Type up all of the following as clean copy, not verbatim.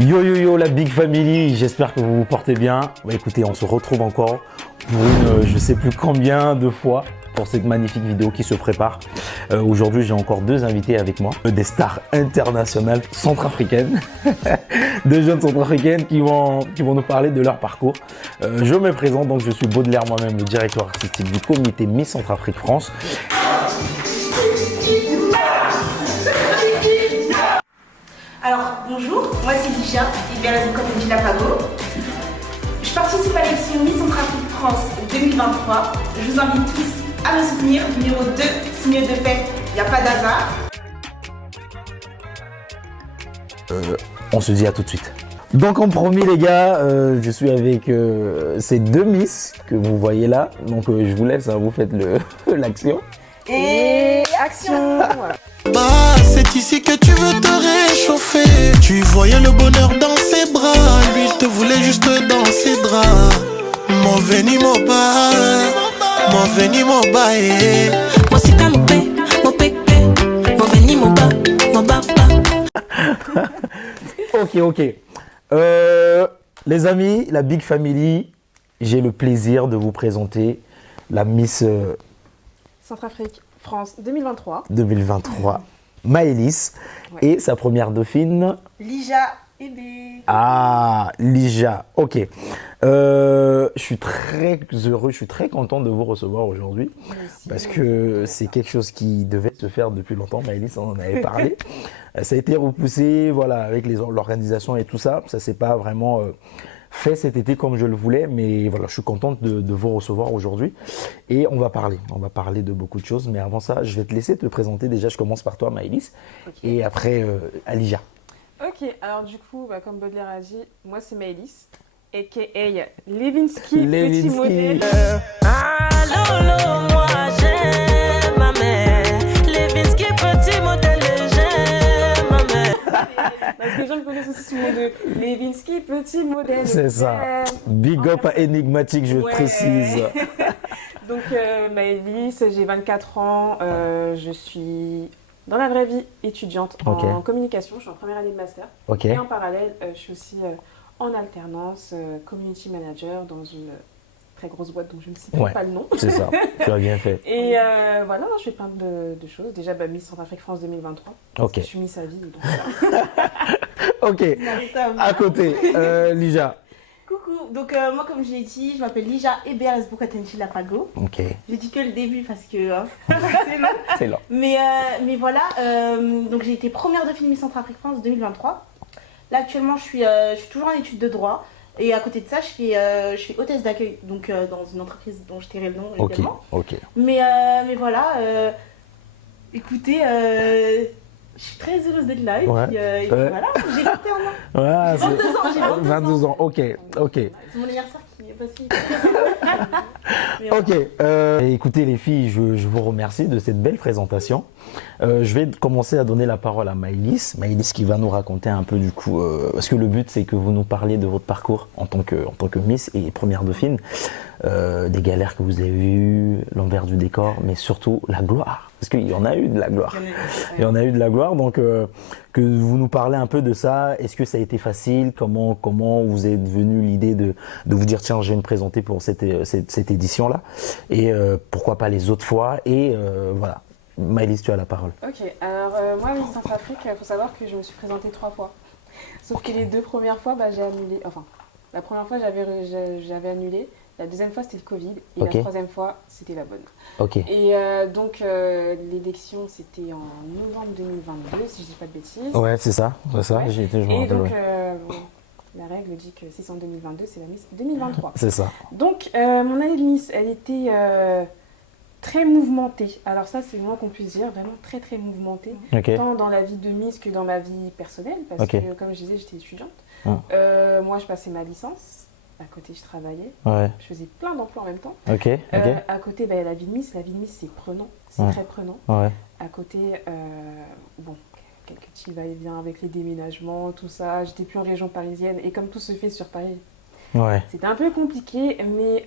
Yo yo yo la Big Family, j'espère que vous vous portez bien. Bah écoutez, on se retrouve encore pour une je sais plus combien de fois pour cette magnifique vidéo qui se prépare. Aujourd'hui, j'ai encore deux invités avec moi, des stars internationales centrafricaines, deux jeunes centrafricaines qui vont nous parler de leur parcours. Je me présente, donc je suis Baudelaire moi-même, le directeur artistique du comité Miss Centrafrique France. Alors, bonjour, moi c'est Lija, Ibéraz Boukatenji Lapago. Je participe à l'élection Miss Centrafrique France 2023. Je vous invite tous à me soutenir. Numéro 2, signe de fête, il n'y a pas d'hasard. On se dit à tout de suite. Donc comme promis les gars, je suis avec ces deux Miss que vous voyez là. Donc je vous laisse, hein, vous faites l'action. Et action. Bah, c'est ici que tu veux te réchauffer. Tu voyais le bonheur dans ses bras. Lui, il te voulait juste dans ses draps. Mon veni, mon bas. Mon veni, mon bas. Moi, c'est ta mon pépé. Mon veni, mon bas. Mon bas. Ok. Les amis, la Big Family, j'ai le plaisir de vous présenter la Miss Centrafrique France 2023. 2023, Maëlys, Ouais. et sa première dauphine. Lija, Ibé. Ah, Lija, ok. Je suis très heureux, je suis très content de vous recevoir aujourd'hui parce que c'est quelque chose qui devait se faire depuis longtemps. Maëlys, on en avait parlé. Ça a été repoussé, voilà, avec l'organisation et tout ça. Ça s'est pas vraiment fait cet été comme je le voulais, mais voilà, je suis contente de vous recevoir aujourd'hui et on va parler de beaucoup de choses. Mais avant ça, je vais te laisser te présenter. Déjà, je commence par toi, Maëlys, et après Lija. Ok, alors du coup, comme Baudelaire a dit, moi c'est Maëlys, a.k.a. Levinsky, petit modèle. Allô, moi j'aime ma mère. Levinsky, petit modèle, j'aime ma mère. Parce que les gens me connaissent aussi sous le nom de Levinsky, petit modèle. C'est ça. Big up à Énigmatique, je Ouais. précise. Donc Maëlys, j'ai 24 ans, je suis dans la vraie vie étudiante Ok. en communication, je suis en première année de master. Ok. Et en parallèle, je suis aussi en alternance, community manager dans une très grosse boîte dont je ne sais Ouais. pas le nom. C'est ça, tu as bien fait. Et voilà, je fais plein de choses. Déjà, Miss Centrafrique France 2023. Parce Ok. que je suis Miss à vie. Donc, voilà. Ok, à côté, Lija. Coucou, donc moi comme je l'ai dit, je m'appelle Lija Ibéraz Boukatenji Lapago. Ok, J'ai dit que le début parce que c'est long. c'est là. Mais voilà, donc j'ai été première dauphine Miss Centrafrique France 2023. Là actuellement je suis toujours en études de droit et à côté de ça je fais hôtesse d'accueil donc dans une entreprise dont je tairai le nom Ok, également. ok. Mais voilà, écoutez, je suis très heureuse d'être là et Ouais. puis, et puis Ouais. voilà, j'ai 21 ans. Ouais, 22 ans, j'ai 22 ans. 22 ans, ok. C'est mon anniversaire qui est passé. Mais voilà. Ok, écoutez les filles, je vous remercie de cette belle présentation. Je vais commencer à donner la parole à Maëlys. Maëlys qui va nous raconter un peu du coup, parce que le but c'est que vous nous parliez de votre parcours en tant que Miss et première dauphine, des galères que vous avez eues, l'envers du décor, mais surtout la gloire. Parce qu'il y en a eu de la gloire. Il y en a eu de la gloire, donc que vous nous parlez un peu de ça. Est-ce que ça a été facile? Comment vous êtes venu l'idée de vous dire tiens, je vais me présenter pour cette édition-là et pourquoi pas les autres fois et voilà. Maëlys, tu as la parole. Ok, alors moi, Miss Centrafrique, il faut savoir que je me suis présentée 3 fois. Sauf que les 2 premières fois, j'ai annulé. Enfin, la première fois, j'avais annulé. La deuxième fois, c'était le Covid. Et Ok. la troisième fois, c'était la bonne. Ok. Et donc, l'élection, c'était en novembre 2022, si je dis pas de bêtises. Ouais, c'est ça. Ouais. J'ai été, je me Et rappelle, donc, ouais. la règle dit que si c'est en 2022, c'est la Miss 2023. C'est ça. Donc, mon année de Miss, elle était très mouvementée. Alors ça, c'est le moins qu'on puisse dire, vraiment très très mouvementée. Ok. Tant dans la vie de Miss que dans ma vie personnelle, parce Ok. que, comme je disais, j'étais étudiante. Ah. Moi, je passais ma licence. À côté, je travaillais. Ouais. Je faisais plein d'emplois en même temps. Ok. Ok. À côté, la vie de Miss, c'est prenant. C'est Ouais. très prenant. Ouais. À côté, bon, quelques petits va-et-vient avec les déménagements, tout ça. J'étais plus en région parisienne. Et comme tout se fait sur Paris, Ouais. c'était un peu compliqué. Mais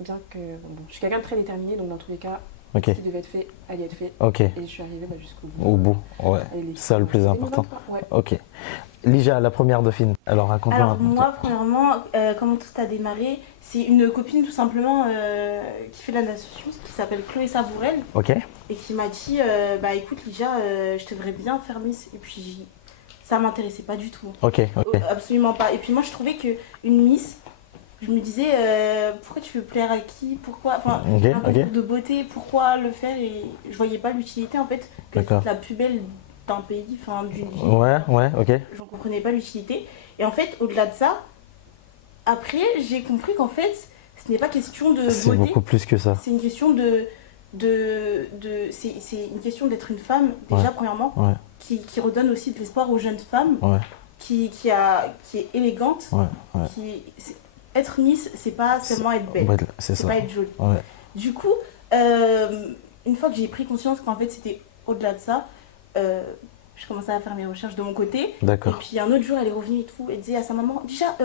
bien que... Bon, je suis quelqu'un de très déterminé, donc dans tous les cas, ok, Ce qui devait être fait, allait être fait. ok. Et je suis arrivée jusqu'au bout. Au bout, ouais. Et les- C'est ça le plus important. 2023, ouais. Ok. Lija, la première Dauphine. Alors raconte-moi. Alors moi, premièrement, comment tout a démarré, c'est une copine tout simplement qui fait de la natation, qui s'appelle Chloé Savourel, Ok, et qui m'a dit, bah écoute Lija, je te verrais bien faire Miss. Et puis ça m'intéressait pas du tout. ok, ok. Absolument pas. Et puis moi je trouvais qu'une Miss, je me disais, pourquoi tu veux plaire à qui? Pourquoi? Enfin, Ok, un concours ok. de beauté, pourquoi le faire? Et je voyais pas l'utilité en fait, que D'accord. la plus belle d'un pays, enfin d'une ville. Ouais, ouais, ok. J'en comprenais pas l'utilité. Et en fait, au-delà de ça, après, j'ai compris qu'en fait, ce n'est pas question de C'est beauté, beaucoup plus que ça. c'est une question c'est une question d'être une femme, déjà, Ouais. premièrement, Ouais, qui redonne aussi de l'espoir aux jeunes femmes, ouais, qui est élégante, ouais, ouais. être Miss, c'est pas seulement être belle, Ouais, c'est c'est ça. pas être jolie. Ouais, Du coup, une fois que j'ai pris conscience qu'en fait, c'était au-delà de ça, je commençais à faire mes recherches de mon côté. Et d'accord. puis un autre jour, elle est revenue et tout. Elle disait à sa maman, déjà,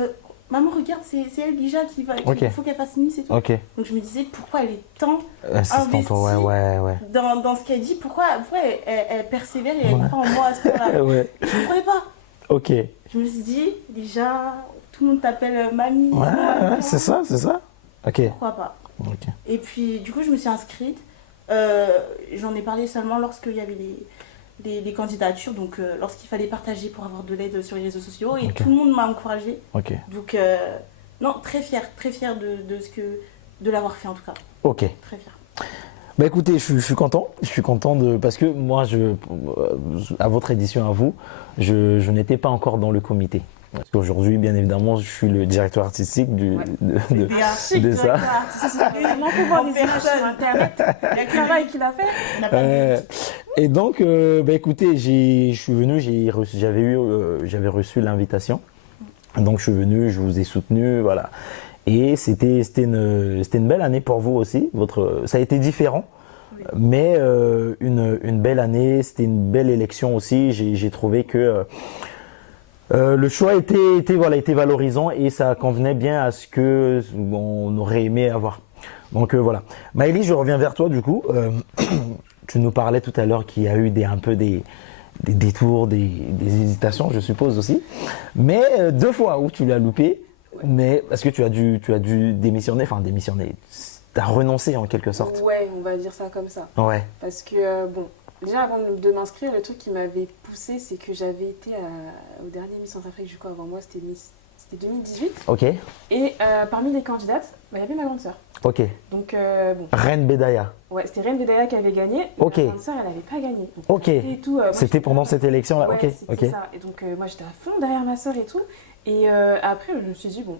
maman, regarde, c'est elle déjà qui va. Ok. Il faut qu'elle fasse Miss et tout. Ok. Donc je me disais, pourquoi elle est tant Assistante, ouais, investie. ouais, ouais. dans ce qu'elle dit, pourquoi elle persévère et elle Ouais. croit en moi à ce point-là. Ouais, Je ne comprenais pas. ok. Je me suis dit, déjà, tout le monde t'appelle mamie. Ouais, ouais, c'est ça, c'est ça. Ok. Pourquoi pas? Ok. Et puis, du coup, je me suis inscrite. J'en ai parlé seulement lorsqu'il y avait les candidatures, donc lorsqu'il fallait partager pour avoir de l'aide sur les réseaux sociaux. Et Ok. tout le monde m'a encouragée. Ok. Donc, non, très fière de l'avoir fait en tout cas. Ok. Très fière. Bah écoutez, je suis content. Je suis content parce que moi, à votre édition, à vous, je n'étais pas encore dans le comité. Parce qu'aujourd'hui, bien évidemment, je suis le directeur artistique Ouais. Des artistes, de ça. On peut voir des images sur internet. Le travail qu'il a fait. On n'a pas Euh, de- et donc, bah écoutez, je suis venu, j'avais reçu l'invitation. Donc je suis venu, je vous ai soutenu, voilà. Et c'était une belle année pour vous aussi. Ça a été différent, Oui. mais une belle année. C'était une belle élection aussi. J'ai trouvé que le choix était valorisant et ça convenait bien à ce que on aurait aimé avoir. Donc voilà. Maëlys, je reviens vers toi du coup. Tu nous parlais tout à l'heure qu'il y a eu un peu des détours, des hésitations, je suppose aussi. Mais 2 fois où tu l'as loupé, mais parce que tu as dû démissionner, tu as renoncé en quelque sorte. Ouais, on va dire ça comme ça. Ouais, Parce que, bon, déjà avant de m'inscrire, le truc qui m'avait poussé, c'est que j'avais été au dernier Miss Centrafrique, du coup, avant moi, c'était 2018. ok, Et parmi les candidates, bah, il y avait ma grande sœur. ok. Donc, bon, Reine Bédaya, ouais, c'était Reine Vedaya qui avait gagné. Mais Ok. ma grande sœur, elle n'avait pas gagné. Donc, ok. et tout, moi, C'était j'étais pendant là, cette élection-là, ouais, ok, c'était ok. ça. Et donc, moi, j'étais à fond derrière ma sœur et tout. Et après, je me suis dit, bon,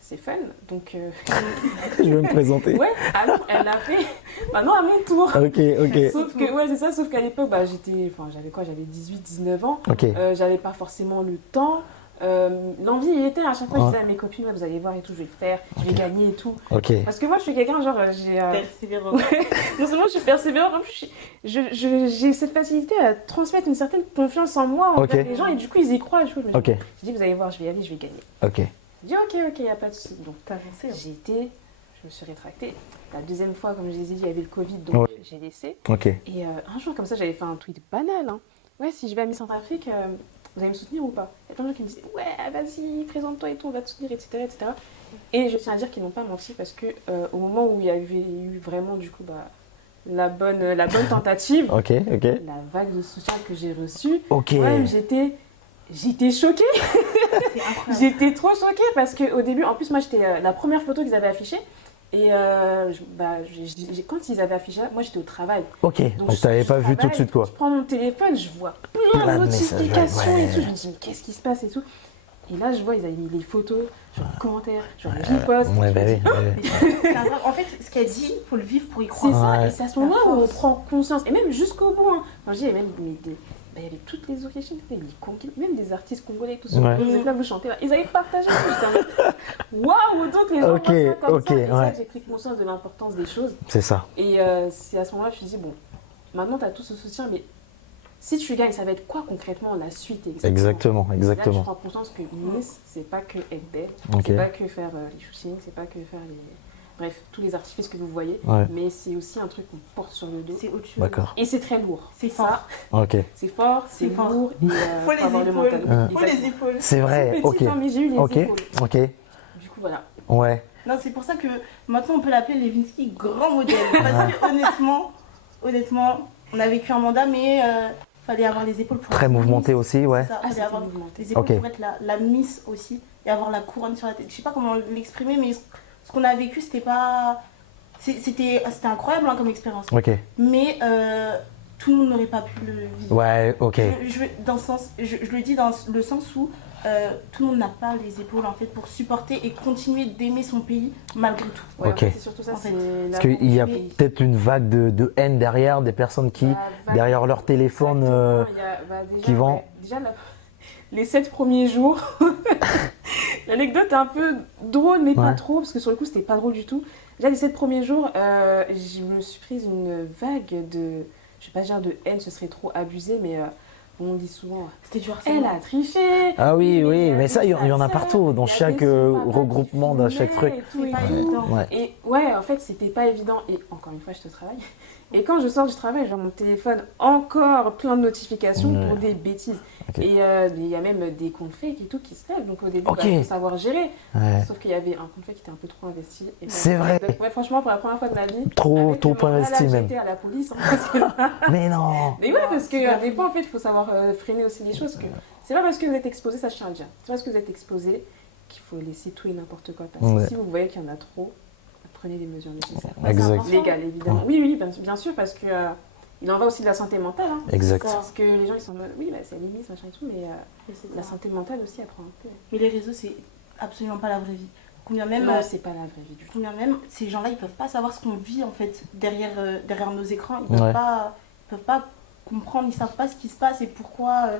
c'est fun. Donc, Je vais me présenter. ouais, alors, elle l'a fait. Maintenant, à mon tour. Ok, ok, Sauf que, ouais, c'est ça, sauf qu'à l'époque, bah, j'avais quoi, j'avais 18-19 ans. ok. J'avais pas forcément le temps. L'envie y était, à chaque fois je Ouais. disais à mes copines, ouais, vous allez voir et tout, je vais le faire, je vais gagner et tout. Ok, Parce que moi je suis quelqu'un, genre, Persévérant. non seulement je suis persévérante, en plus j'ai cette facilité à transmettre une certaine confiance en moi envers Ok. les gens et du coup ils y croient. Du coup, je me ok, dis, vous allez voir, je vais y aller, je vais gagner. ok. Je dis, ok, y a pas de souci. Donc T'as avancé. Hein. je me suis rétractée. La deuxième fois, comme je les ai dit, il y avait le Covid, donc Ouais. j'ai laissé. Ok, Et un jour, comme ça, j'avais fait un tweet banal. Hein. Ouais, si je vais à Miss Centrafrique, vous allez me soutenir ou pas? Il y a plein de gens qui me disaient, ouais, vas-y, présente-toi et tout, on va te soutenir, etc. etc. Et je tiens à dire qu'ils n'ont pas menti parce que au moment où il y avait eu vraiment, du coup, bah, la bonne tentative, ok, ok, la vague de soutien que j'ai reçue, ok. ouais, j'étais choquée. C'est incroyable. J'étais trop choquée parce qu'au début, en plus, moi, j'étais la première photo qu'ils avaient affichée. Et quand ils avaient affiché, moi j'étais au travail. Ok, donc tu n'avais je pas vu tout de travaille, suite quoi. Je prends mon téléphone, je vois plein Plein de de messages, notifications ouais. et tout. Je me dis, mais qu'est-ce qui se passe et tout. Et là, je vois, ils avaient mis les photos, genre les commentaires, genre les reposts. Ouais, bah Je me oui, dis, ouais. C'est incroyable. En fait, ce qu'elle dit, faut le vivre pour y c'est croire. ça, Ouais. et c'est à ce moment-là La où on force. prend conscience. Et même jusqu'au bout. Hein. Enfin, je dis, il y avait même il y avait toutes les origines, même des artistes congolais, tout ça. Ouais. Vous êtes là, vous chantez là. Ils avaient partagé tout. J'étais en mode, waouh, donc les gens Ok, voient ça comme ok, ça. Et c'est ouais. là que j'ai pris conscience de l'importance des choses. C'est ça. Et c'est à ce moment-là que je me suis dit, bon, maintenant tu as tout ce soutien, mais si tu gagnes, ça va être quoi concrètement la suite Exactement, Là, exactement. je prends conscience que Miss, c'est pas que être belle, Ok. c'est pas que faire les shootings, c'est pas que faire bref, tous les artifices que vous voyez. Ouais. Mais c'est aussi un truc qu'on porte sur le dos. C'est autre chose. D'accord. Et c'est très lourd. C'est fort. Ça, Ok. c'est fort, c'est C'est fort. lourd. Et Faut les avoir le épaules. mental. Faut les épaules. C'est vrai. Petite, Ok. hein, mais j'ai eu les Ok. épaules. Ok. Du coup, voilà. Ouais. Non, c'est pour ça que maintenant on peut l'appeler Levinsky grand modèle. Parce que honnêtement, on a vécu un mandat, mais fallait avoir les épaules pour Très être mouvementé Miss. aussi, ouais. C'est ça, Ah, fallait c'était avoir mouvementé. les épaules Ok. pour être la Miss aussi et avoir la couronne sur la tête. Je sais pas comment l'exprimer, mais ce qu'on a vécu, c'était pas. C'était incroyable hein, comme expérience. Ok. Mais tout le monde n'aurait pas pu le vivre. Ouais, ok. Je le dis dans le sens où tout le monde n'a pas les épaules en fait pour supporter et continuer d'aimer son pays malgré tout. Ouais, Ok. en fait, c'est surtout ça. En fait. c'est Parce qu'il y a Oui. peut-être une vague de haine derrière, des personnes qui, derrière leur téléphone, Exactement, il y a, déjà, qui vont- ouais, déjà, les 7 premiers jours, l'anecdote est un peu drôle, mais pas Ouais. trop, parce que sur le coup, c'était pas drôle du tout. Déjà, les 7 premiers jours, je me suis prise une vague de. Je vais pas dire de haine, ce serait trop abusé, mais on dit souvent. C'était du Elle harcèlement. a triché. Ah oui, oui, a mais fait ça, il y en a ça, partout, dans il y chaque avait son papa regroupement, qui dans chaque filmait truc. et tout, C'est et pas tout. évident. Ouais. Et ouais, en fait, c'était pas évident. Et encore une fois, je te travaille. Et quand je sors du travail, j'ai mon téléphone encore plein de notifications Ouais. pour des bêtises. Ok. Et il y a même des comptes fake et tout qui se lèvent. Donc au début, Ok. il faut savoir gérer. Ouais. Sauf qu'il y avait un compte fake qui était un peu trop investi. Et C'est voilà. vrai. Donc, ouais, franchement, pour la première fois de ma vie, Trop, avec trop le mandat, là, investi j'ai même. été à la police. Hein, parce que- Mais non. Mais ouais, parce C'est que grave. des fois, en fait, il faut savoir freiner aussi les choses. Que c'est pas parce que vous êtes exposé, ça je tiens à le dire. C'est pas parce que vous êtes exposé qu'il faut laisser tout et n'importe quoi passer. Ouais. Si vous voyez qu'il y en a trop, prenez les mesures nécessaires. Exact. Légal, évidemment. Ouais. Oui, oui, bien sûr, parce que il en va aussi de la santé mentale. Hein. Exact. Parce que les gens, ils sont en mode, oui, bah, c'est limite, machin et tout, mais Mais c'est la ça. santé mentale aussi, elle prend un peu. Mais les réseaux, c'est absolument pas la vraie vie. Combien même, Non, c'est pas la vraie vie du tout. combien même ces gens-là, ils peuvent pas savoir ce qu'on vit en fait derrière nos écrans. Ils Ouais. peuvent pas comprendre, ils savent pas ce qui se passe et pourquoi.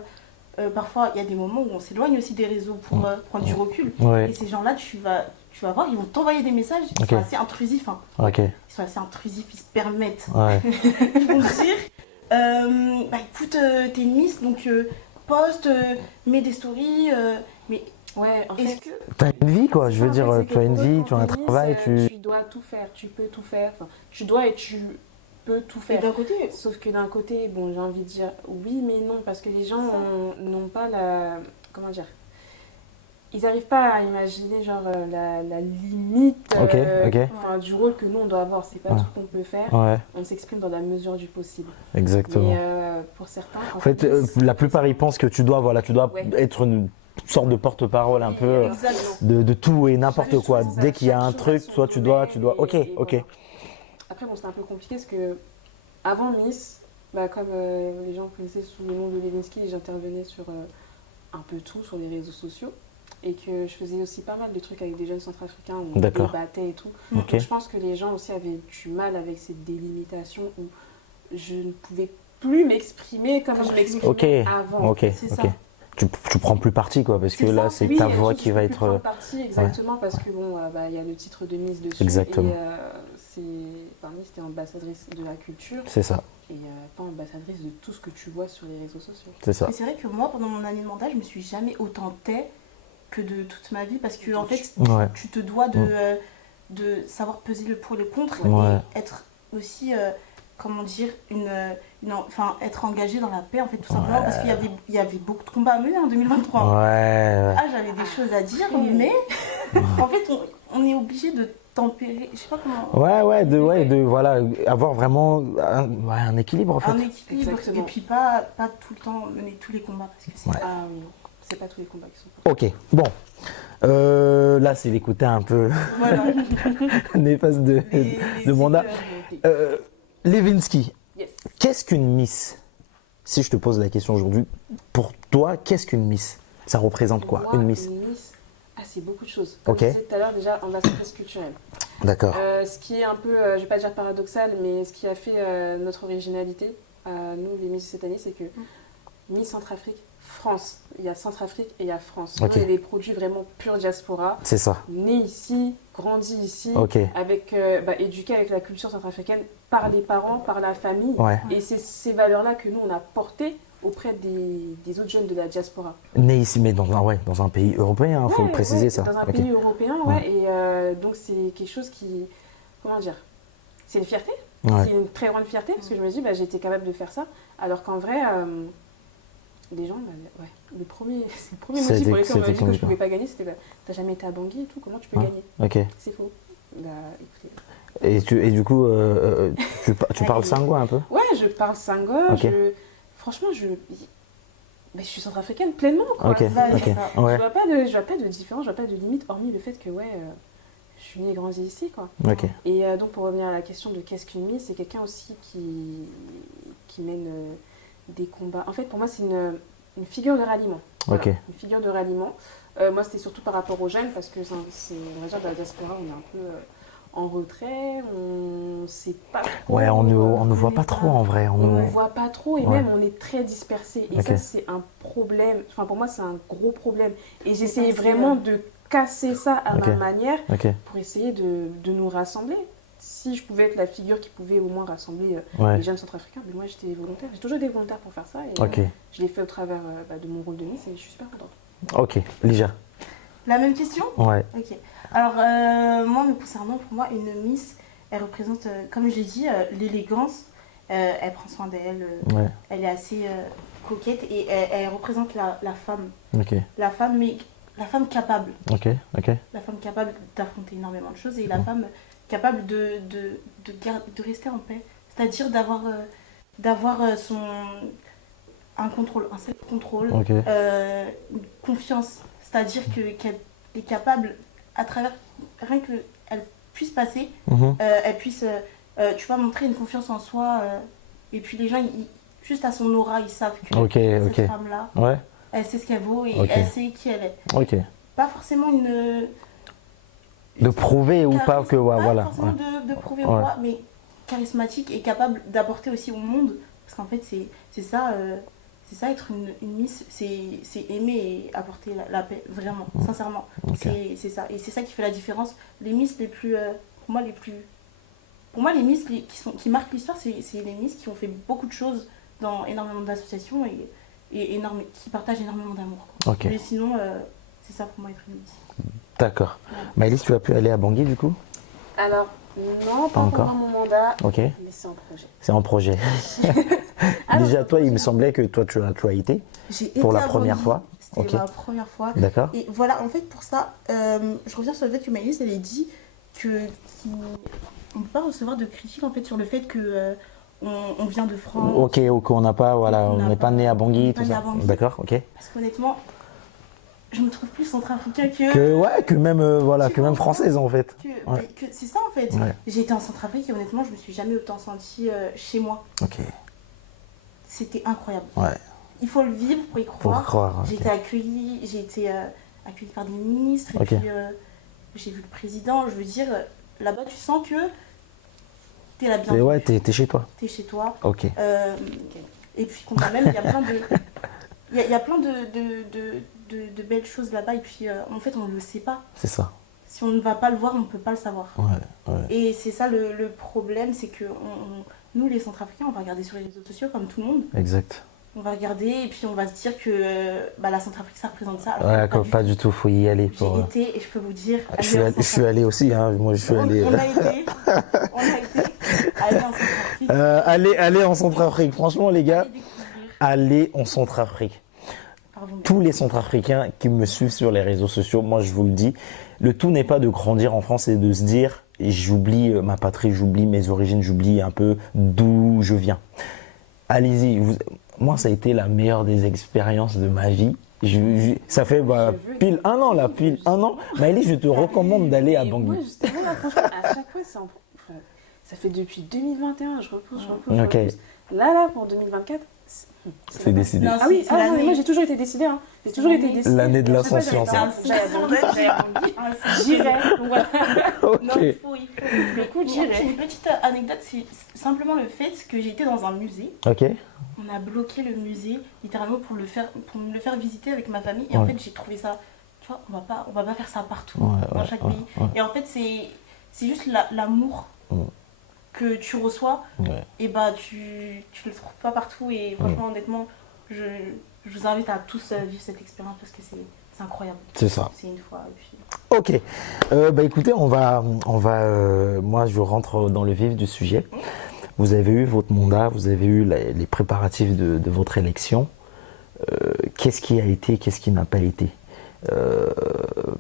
Parfois, il y a des moments où on s'éloigne aussi des réseaux pour prendre du recul. Ouais. Et ces gens-là, tu vas voir, ils vont t'envoyer des messages. Ils Ok. sont assez intrusifs. Hein. Ok. Ils sont assez intrusifs, ils se permettent. Ouais. Ils vont te dire bah écoute, t'es une miss, donc poste, mets des stories. Mais Ouais, en est-ce fait. que. T'as une vie, quoi. Je veux en dire, fait, c'est tu as que une pour eux, vie, quand tu as un t'es Miss, travail, tu dois tout faire, tu peux tout faire. Enfin, tu dois et tu peux tout Et faire. d'un côté, Sauf que d'un côté, bon, j'ai envie de dire oui, mais non, parce que les gens n'ont pas la. Comment dire? Ils n'arrivent pas à imaginer genre la limite Ok, ok. enfin, du rôle que nous on doit avoir. C'est pas Ouais. tout qu'on peut faire. Ouais, On s'exprime dans la mesure du possible. exactement. Mais pour certains, En fait, ils- la plupart, ils pensent que tu dois Ouais. être une sorte de porte-parole un Oui, peu exactement. de tout et n'importe Chaque quoi. chose, Dès qu'il y a chaque un chose truc, a son soit tu dois. domaine Ok, et ok. voilà. Après, bon, c'est un peu compliqué parce que avant Miss, bah, comme les gens me connaissaient sous le nom de Levinsky, j'intervenais sur un peu tout sur les réseaux sociaux et que je faisais aussi pas mal de trucs avec des jeunes centrafricains où on D'accord. débattait et tout. Ok. Donc, je pense que les gens aussi avaient du mal avec cette délimitation où je ne pouvais plus m'exprimer comme je m'exprimais Ok, avant. ok, C'est ok. ça. Tu prends plus parti, quoi, parce que C'est là, ça, c'est Oui, ta et voix surtout, qui je va peux plus être. prendre parti, exactement, parce que bon, bah, il y a le titre de Miss dessus. Exactement. Et Miss, c'était ambassadrice de la culture C'est ça, et pas ambassadrice de tout ce que tu vois sur les réseaux sociaux. c'est ça. Mais c'est vrai que moi, pendant mon année de mandat, je me suis jamais autant tais que de toute ma vie parce que en fait, Ouais. tu te dois de savoir peser le pour et le contre Ouais. et être aussi, comment dire, enfin, être engagé dans la paix en fait, tout simplement Ouais. parce qu'il y avait beaucoup de combats à mener en 2023. Ouais. Ah, j'avais des choses à dire, mais en fait, on est obligé de tempérer, je sais pas comment. Voilà, avoir vraiment un équilibre, en fait. Un équilibre Exactement. et puis pas tout le temps mener tous les combats parce que c'est Ouais. Ah oui, non, c'est pas tous les combats qui sont pour. Ok, bon. Là, c'est les côtés un peu voilà. néfastes de Les mandat. éclairs. Levinsky, Yes. qu'est-ce qu'une Miss? Si je te pose la question aujourd'hui, pour toi, qu'est-ce qu'une Miss? Ça représente quoi, Moi, une Miss? c'est beaucoup de choses. Comme Ok. je disais tout à l'heure, déjà, ambassadrice culturelle. D'accord. Ce qui est un peu, je vais pas dire paradoxal, mais ce qui a fait notre originalité, nous les Miss cette année, c'est que Miss Centrafrique, France. Il y a Centrafrique et il y a France. Ok. Nous, il y a des produits vraiment pure diaspora, C'est ça. nés ici, grandis ici, Ok. avec, éduqués avec la culture centrafricaine par les parents, par la famille. Ouais. Et c'est ces valeurs-là que nous, on a portées auprès des autres jeunes de la diaspora. Né ici, mais dans un pays européen, il faut Ouais, le préciser ouais, ça. Dans un Ok. pays européen, ouais. Et donc, c'est quelque chose qui comment dire, c'est une fierté. Ouais. C'est une très grande fierté parce que je me dis, bah, j'ai été capable de faire ça. Alors qu'en vrai, les gens, bah, ouais, c'est le premier motif pour lequel on m'a dit que je pouvais pas gagner, c'était bah, t'as jamais été à Bangui et tout, comment tu peux gagner? Ok. C'est faux. Bah, écoutez. Et du coup, tu parles sangwa un peu? Ouais, je parle sangwa. Ok. Franchement, mais je suis centrafricaine pleinement, quoi. Ok, Bah, ok. c'est ça. Ouais. Je vois pas de différence, je vois pas de limite, hormis le fait que, ouais, je suis née et grandie ici, quoi. Ok. Et donc, pour revenir à la question de qu'est-ce qu'une Miss, c'est quelqu'un aussi qui mène des combats. En fait, pour moi, c'est une figure de ralliement. Voilà, Ok. une figure de ralliement. Moi, c'était surtout par rapport aux jeunes, parce que on va dire, dans la diaspora, on est un peu en retrait, on sait pas trop. Ouais, on ne voit connaît pas trop en vrai. On ne voit pas trop et Ouais. même on est très dispersé. Et Ok. ça, c'est un problème. Enfin, pour moi, c'est un gros problème. Et j'essayais ça, vraiment de casser ça à Ok. ma manière Ok. pour essayer de nous rassembler. Si je pouvais être la figure qui pouvait au moins rassembler Ouais. les jeunes centrafricains, mais moi j'étais volontaire. J'ai toujours été volontaire pour faire ça et Ok. je l'ai fait au travers de mon rôle de Miss et je suis super contente. Ok. Lija. La même question? Ouais. Ok. Alors, moi, me concernant, pour moi, une Miss, elle représente, comme j'ai dit, l'élégance. Elle prend soin d'elle. Ouais. Elle est assez coquette et elle représente la femme. Ok. La femme, mais la femme capable. Ok. Ok. La femme capable d'affronter énormément de choses et la femme capable de rester en paix. C'est-à-dire d'avoir un contrôle, un self-contrôle, Ok. une confiance. C'est-à-dire qu'elle est capable, à travers rien qu'elle puisse passer, Mhm. elle puisse, tu vois, montrer une confiance en soi. Et puis les gens, juste à son aura, ils savent que Ok. cette Ok. femme-là, Ouais. elle sait ce qu'elle vaut et Ok. elle sait qui elle est. Ok. Pas forcément une... De prouver ou pas que ouais, Pas voilà. forcément Ouais. de prouver Ouais. ou pas, mais charismatique et capable d'apporter aussi au monde. Parce qu'en fait, c'est ça, être une Miss, c'est aimer et apporter la paix, vraiment, sincèrement. Ok. C'est ça. Et c'est ça qui fait la différence. Les Miss les plus, pour moi, les Miss qui marquent l'histoire, c'est les Miss qui ont fait beaucoup de choses dans énormément d'associations et qui partagent énormément d'amour. Ok. Mais sinon, c'est ça pour moi être une Miss. D'accord. Maëlys, tu as pu aller à Bangui du coup? Alors, non, pas encore. pendant mon mandat, Ok. mais c'est en projet. C'est en projet. Alors, Déjà, toi, il me semblait que toi, tu as été. J'ai été Pour la à première Bangui. fois. C'était Ok. ma première fois. D'accord. Et voilà, en fait, pour ça, je reviens sur le fait que Maëlys, elle a dit qu'on ne peut pas recevoir de critiques en fait, sur le fait que on vient de France. Ok, on n'a pas, voilà, On on n'a n'est pas pas- né à on Bangui, n'est tout pas né ça. à Bangui. D'accord, ok. Parce qu'honnêtement, je me trouve plus centrafricain que... Que même, voilà, Tu que même vois, française en fait. Ouais. C'est ça en fait. Ouais. J'ai été en Centrafrique et honnêtement, je me suis jamais autant sentie chez moi. Ok, C'était incroyable. ouais. Il faut le vivre pour y croire. croire, J'ai ok. été accueillie par des ministres, Ok. et puis j'ai vu le président. Je veux dire, là-bas, tu sens que t'es la Et bienvenue. ouais, t'es chez toi. T'es chez toi. Ok. Et puis, quand même, il y a plein de... Il y a plein de belles choses là-bas. Et puis, en fait, on ne le sait pas. C'est ça. Si on ne va pas le voir, on ne peut pas le savoir. Ouais, ouais. Et c'est ça le problème, c'est que nous, les Centrafricains, on va regarder sur les réseaux sociaux comme tout le monde. Exact. On va regarder et puis on va se dire que la Centrafrique, ça représente ça. Alors Ouais, que pas du tout, faut y aller. J'ai Pour, été et je peux vous dire... je suis allé aussi, hein. Moi je suis allé. On a été allé en Centrafrique. Allez en Centrafrique, franchement les gars, Allez découvrir. allez en Centrafrique. Pardon. Tous les Centrafricains qui me suivent sur les réseaux sociaux, moi je vous le dis, le tout n'est pas de grandir en France et de se dire j'oublie ma patrie, j'oublie mes origines, j'oublie un peu d'où je viens. Allez-y, moi ça a été la meilleure des expériences de ma vie. Ça fait pile un an là, pile un an. Maëlys, je te recommande d'aller à Et Bangui. moi, justement, là, franchement, à chaque fois, ça fait depuis 2021, je repousse. Ok. Là, pour 2024, C'est décidé. Non, Ah oui, c'est l'année. mais moi j'ai toujours été décidée. Hein. J'ai toujours été décidée. L'année de À chaque fois, l'ascension, j'avais ça. j'allais à Bangui, j'irai. Donc voilà. Non, Ok. il faut. Mais écoute, J'ai j'irai. une petite anecdote, c'est simplement le fait que j'ai été dans un musée. Ok. On a bloqué le musée littéralement pour me le faire visiter avec ma famille. Et en Ouais. fait, j'ai trouvé ça. Tu vois, on va pas faire ça partout Ouais, dans ouais, chaque ouais, pays. ouais. Et en fait, c'est juste l'amour que tu reçois. Ouais. Et bah, tu le trouves pas partout. Et franchement, honnêtement, je vous invite à tous vivre cette expérience parce que c'est c'est incroyable. C'est ça. C'est une fois et puis. Ok. Écoutez, moi, je rentre dans le vif du sujet. Vous avez eu votre mandat, vous avez eu les préparatifs de votre élection. Qu'est-ce qui a été, qu'est-ce qui n'a pas été?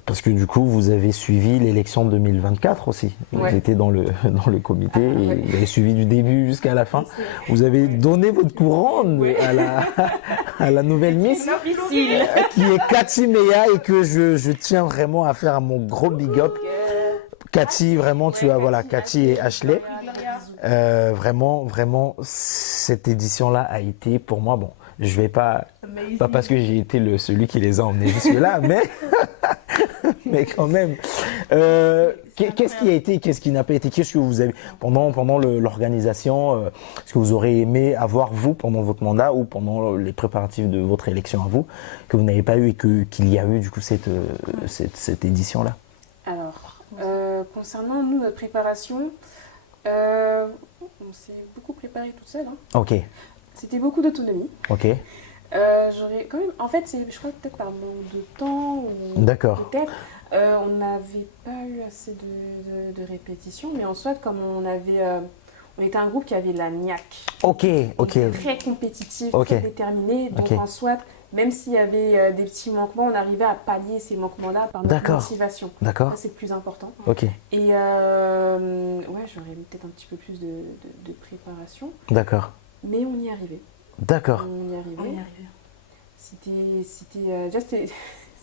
Parce que du coup, vous avez suivi l'élection 2024 aussi. Vous étiez dans le comité et vous avez suivi du début jusqu'à la fin. Vous avez donné votre couronne à la nouvelle Miss qui est Cathy Meya et que je tiens vraiment à faire mon gros big up. Cathy, vraiment, Cathy et Ashley. Vraiment, cette édition-là a été pour moi, bon, je vais pas parce que j'ai été celui qui les a emmenés jusque-là, mais quand même. Qu'est-ce qui a été, qu'est-ce qui n'a pas été? Qu'est-ce que vous avez, pendant l'organisation, est-ce que vous aurez aimé avoir, vous, pendant votre mandat ou pendant les préparatifs de votre élection à vous, que vous n'avez pas eu et qu'il y a eu, du coup, cette édition-là? Alors, concernant nous, notre préparation, on s'est beaucoup préparé toute seule. Ok. C'était beaucoup d'autonomie. Ok. J'aurais quand même, en fait, je crois peut-être par manque de temps ou D'accord. peut-être, on n'avait pas eu assez de répétitions, mais en soit, comme on était un groupe qui avait la niaque. Ok. Très compétitif, Ok. très déterminé. Donc Ok. en soit, même s'il y avait des petits manquements, on arrivait à pallier ces manquements-là par notre D'accord. motivation. D'accord. Ça, c'est le plus important. Ok. Et ouais, j'aurais mis peut-être un petit peu plus de préparation, D'accord. mais on y arrivait. D'accord. On y On y arrivait. arrive.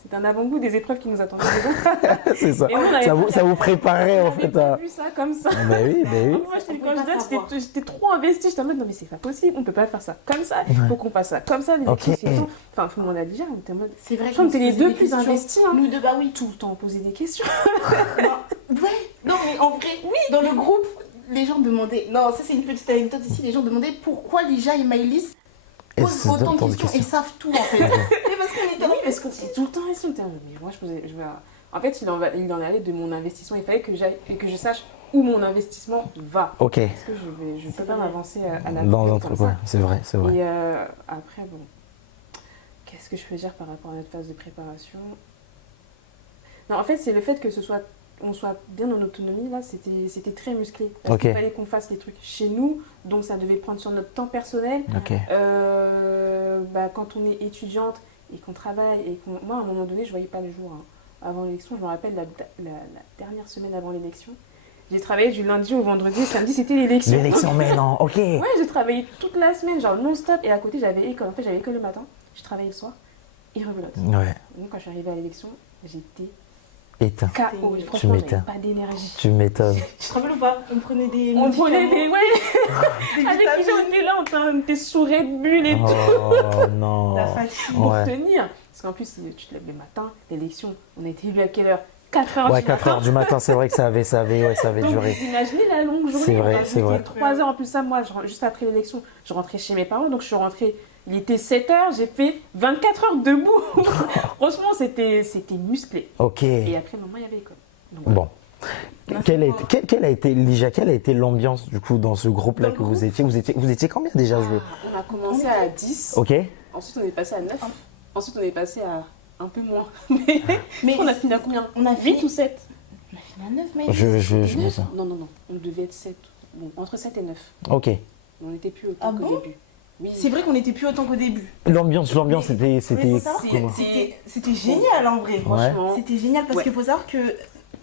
C'était un avant-goût des épreuves qui nous attendaient déjà. C'est ça. Et on avait Ça vous préparait en On n'avait fait pas à. vu ça comme ça. Ben oui. Moi, j'étais une candidate, j'étais trop investie. J'étais en mode, non, mais c'est pas possible, on peut pas faire ça comme ça. Il faut qu'on fasse ça comme ça. Ok. C'est tout. Enfin, tout le monde a déjà, on était en mode. C'est vrai Je crois qu'on était les deux plus questions. investis. Hein. Nous deux, bah oui. Tout le temps, on posait des questions. Ouais. Non, mais en vrai, oui. Dans le groupe, les gens demandaient. Non, ça c'est une petite anecdote ici. Les gens demandaient pourquoi Lija et Maëlys posent autant de questions et savent tout en fait. Mais parce qu'on était. Oui, parce qu'on était tout le temps restés. Mais moi, en fait, il en allait de mon investissement. Il fallait que je sache où mon investissement va. Ok. Parce que je peux pas m'avancer à la Dans un comme truc, ça. ouais, c'est vrai. Et après, bon, qu'est-ce que je peux dire par rapport à notre phase de préparation? Non, en fait, c'est le fait que on soit bien en autonomie, là, c'était très musclé. Parce Ok. qu'il fallait qu'on fasse les trucs chez nous, donc ça devait prendre sur notre temps personnel. Ok. Quand on est étudiante et qu'on travaille, moi, à un moment donné, je voyais pas le jour. Avant l'élection, je me rappelle la dernière semaine avant l'élection. J'ai travaillé du lundi au vendredi, samedi c'était l'élection. L'élection, mais non, ok. Ouais, j'ai travaillé toute la semaine, genre non-stop. Et à côté, j'avais école. En fait, j'avais école le matin, je travaillais le soir et rebelote. Ouais. Donc, quand je suis arrivée à l'élection, j'étais Éteint. KO. Tu Franchement, j'avais m'éteins. pas d'énergie. Tu m'étonnes. Tu te rappelles ou pas? On prenait des. On prenait médicaments, des. Ouais! Avec qui on était là, on était sous Red Bull et tout. Oh non. La fatigue. Pour Ouais. tenir. Parce qu'en plus, tu te lèves le matin, l'élection, on a été élu à quelle heure? 4h Ouais, du 4 matin. heures du matin, c'est vrai que ça avait Donc, duré. vous imaginez la longue journée. C'est vrai, c'est vrai. 3 heures en plus, ça, moi, juste après l'élection, je rentrais chez mes parents. Donc, je suis rentrée, il était 7h, j'ai fait 24 heures debout. Franchement, c'était musclé. Ok. Et après, maman, il y avait école. Donc, Bon. Quelle a été, Lija, quelle a été l'ambiance du coup dans ce groupe-là Dans le que vous étiez? Vous étiez combien déjà joué? on a commencé à 10. Ok. Ensuite, on est passé à 9. Ensuite, on est passé à un peu moins. Mais on a fini à combien? On a 8 fini ou 7? On a fini à 9, Maëlys. Je me sens. Non. On devait être 7. Bon, entre 7 et 9. Ok. On n'était plus autant Ah qu'au bon? début. Oui. C'est vrai qu'on était plus autant qu'au début. L'ambiance, c'était Mais faut savoir que comment? c'était génial en vrai. Franchement. C'était génial parce Ouais. qu'il faut savoir que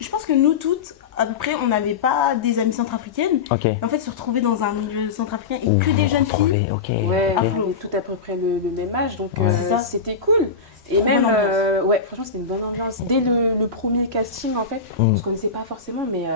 je pense que nous toutes, à peu près, on n'avait pas des amies centrafricaines. Ok. En fait, se retrouver dans un milieu centrafricain et Vous que des vous jeunes filles. retrouvez, ok. Ouais, ok. on est tout à peu près le même âge, donc Ouais. C'est ça. c'était cool. Et trop même, bonne ambiance. ouais, franchement, c'était une bonne ambiance. Dès le premier casting, en fait, on se connaissait pas forcément, mais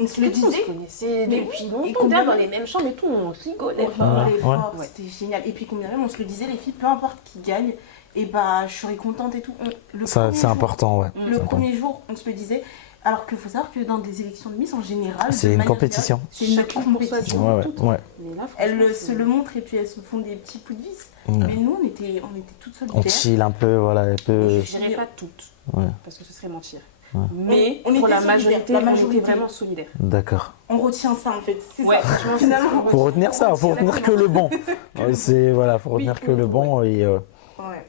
On se le on disait. se connaissait Mais depuis oui, longtemps. et On combien- était dans les mêmes chambres et tout, on rigolait. On rigolait Ouais. fort, Ouais. c'était génial. Et puis combien même, on se le disait, les filles, peu importe qui gagne, et bah je serais contente et tout. Le Ça, premier c'est jour- important, ouais. Le premier jour, on se le disait. Alors qu'il faut savoir que dans des élections de Miss, en général, C'est de une manière compétition. générale, C'est une Chacune pour soi, compétition. Ouais, ouais, toutes. ouais. Mais là, franchement, Elles c'est- se le montrent et puis elles se font des petits coups de vis. Ouais. Mais nous, on était toutes On solidaires. chill un peu, voilà, un peu. Je dirais pas toutes, Ouais. parce que ce serait mentir. Ouais. Mais On pour était la solidaires, majorité, la on majorité. était vraiment solidaires. D'accord. On retient ça en fait. C'est Ouais, ça. franchement, Finalement. Faut retenir ça, faut retenir que le bon. C'est voilà, faut retenir que le bon et Ouais.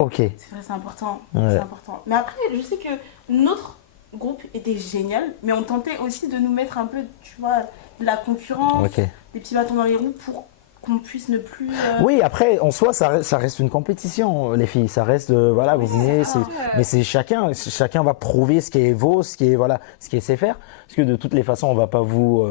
Ok. C'est vrai, c'est important. Ouais. C'est important. Mais après, je sais que notre groupe était génial, mais on tentait aussi de nous mettre un peu, tu vois, de la concurrence, Ok. des petits bâtons dans les roues pour qu'on puisse ne plus. Oui, après, en soi, ça reste une compétition, les filles. Ça reste, voilà, vous venez, ça. mais c'est chacun va prouver ce qui est beau, ce qui est, voilà, ce qu'il sait faire. Parce que de toutes les façons, on va pas vous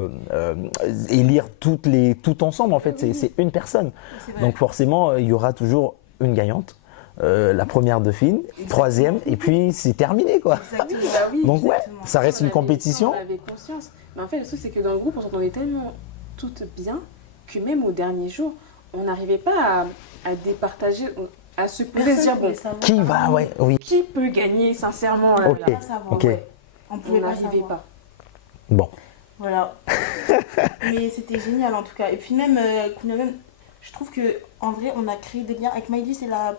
élire tout ensemble, en fait. C'est une personne. C'est vrai. Donc forcément, il y aura toujours une gagnante. La première Dauphine, troisième, et puis c'est terminé, quoi. Exactement. Bah oui, Donc ouais, exactement. ça reste On une avait- compétition. On avait conscience. Mais en fait, le truc, c'est que dans le groupe, on s'entendait tellement toutes bien que même au dernier jour, on n'arrivait pas à départager, à se poser, se dire, bon, Qui va, ouais, oui. qui peut gagner sincèrement là, Ok. là. Pas savoir, Ok. ouais. On On pouvait pas n'arrivait savoir. pas. Bon, Voilà. Mais c'était génial en tout cas. Et puis même, je trouve que en vrai, on a créé des liens avec Miley, c'est la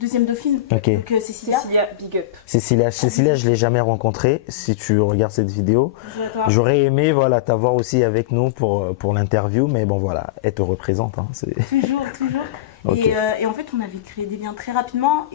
deuxième dauphine. ok. Donc Cécilia. Cécilia, big up. Cécilia, je l'ai jamais rencontrée. Si tu regardes cette vidéo, Bisous à toi. j'aurais aimé, voilà, t'avoir aussi avec nous pour l'interview, mais bon, voilà, elle te représente. Hein, Toujours, toujours. Ok. Et en fait, on avait créé des liens très rapidement